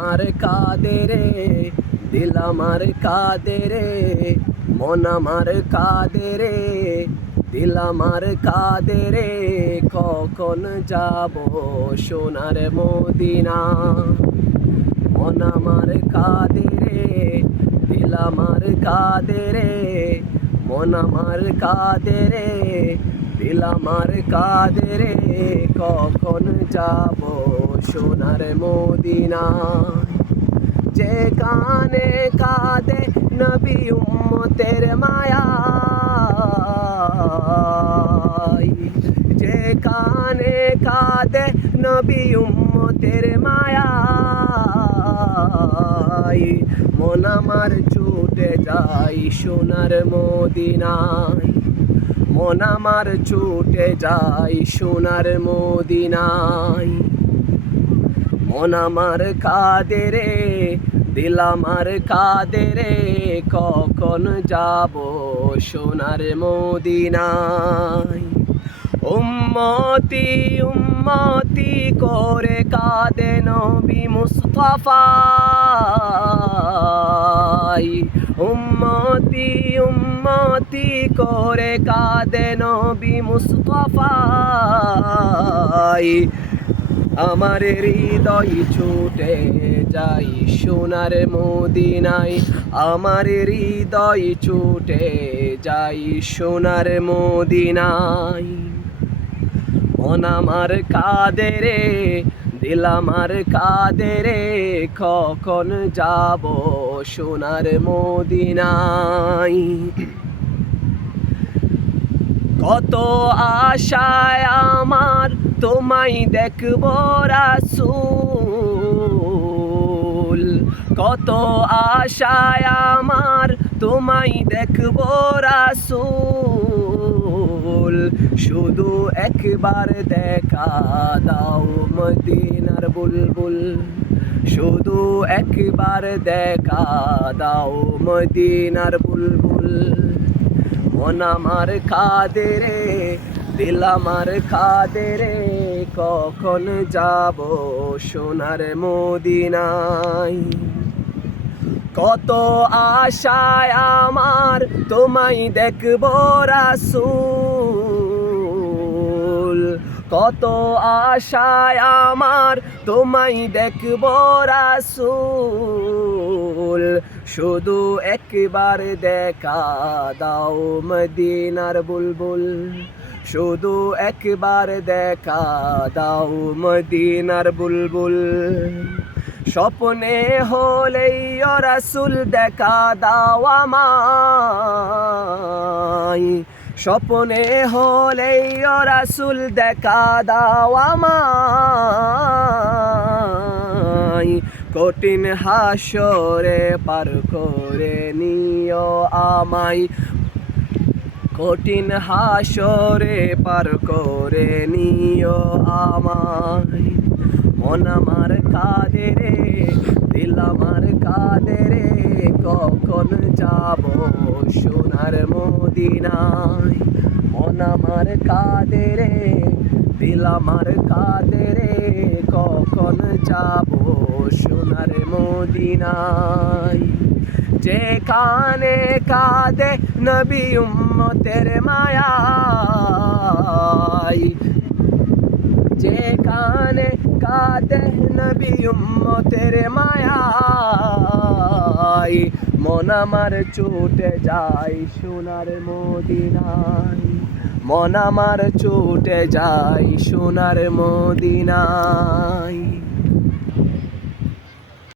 আমার কাঁদে রে, দিল আমার কাঁদে রে, মন আমার কাঁদে রে, দিল আমার কাঁদে রে, কখন যাব সোনার মদিনা? মন আমার কাঁদে রে, দিল আমার কাঁদে রে, মন আমার কাঁদে রে, দিল আমার কাঁদে রে, কখন যাব সোনার মদিনা। যে কানে কাঁদে নবী উম্মতের মায়া। যে কানে কাঁদে নবী উম্মতের মায়া। মন আমার ছুটে যাই সোনার মদিনায়। মন আমার ছুটে যাই সোনার মদিনায়। মন আমার কাঁদে রে, দিল আমার কাঁদে রে। কখন যাব সোনার মদিনায়? উম্মতি উম্মতি করে কাঁদে নবী মুস্তফাই। উম্মতি উম্মতি করে কাঁদে নবী মুস্তফাই। আমার হৃদয় ছুটে যাই সোনার মদিনায়। আমার হৃদয় ছুটে যাই সোনার মদিনায়। মন আমার কাঁদে রে, দিল আমার কাঁদে রে, কখন যাব সোনার মদিনায়? কত আশায় আমার তোমায় দেখব রাসুল। কত আশায় আমার তোমায় দেখব রাসুল। শুধু একবার দেখা দাও মদিনার বুলবুল। শুধু একবার দেখা দাও মদিনার বুলবুল। মন আমার কাঁদে রে দিল আমার কাঁদে রে কখন যাব সোনার মদিনায়? কত আশায় আমার তোমায় দেখব রাসুল। কত আশায় আমার তোমায় দেখব রাসুল। শুধু একবার দেখা দাও মদিনার বুলবুল। শুধু একবার দেখা দাও মদিনার বুলবুল। স্বপ্নে হলেই রাসুল দেখা দাও আমায়। স্বপ্নে হলেই রাসুল দেখা দাও আমায়। কঠিন হাসরে পার করে নিও আমায়। কঠিন হাসরে পার করে নিও আমায়। মন আমার কাঁদে রে, দিল আমার কাঁদে রে, কখন যাব সোনার মদিনায়? মন আমার কাঁদে রে, দিল আমার কাঁদে রে, কখন যাব সোনার মদিনায় যে কানে কাঁদে নবী উম্মতের মায়ায় যে কানে কাঁদে নবী উম্মতের মায়ায় মন আমার ছুটে যায় সোনার মদিনায়। মন আমার ছুটে যায় সোনার মদিনায়।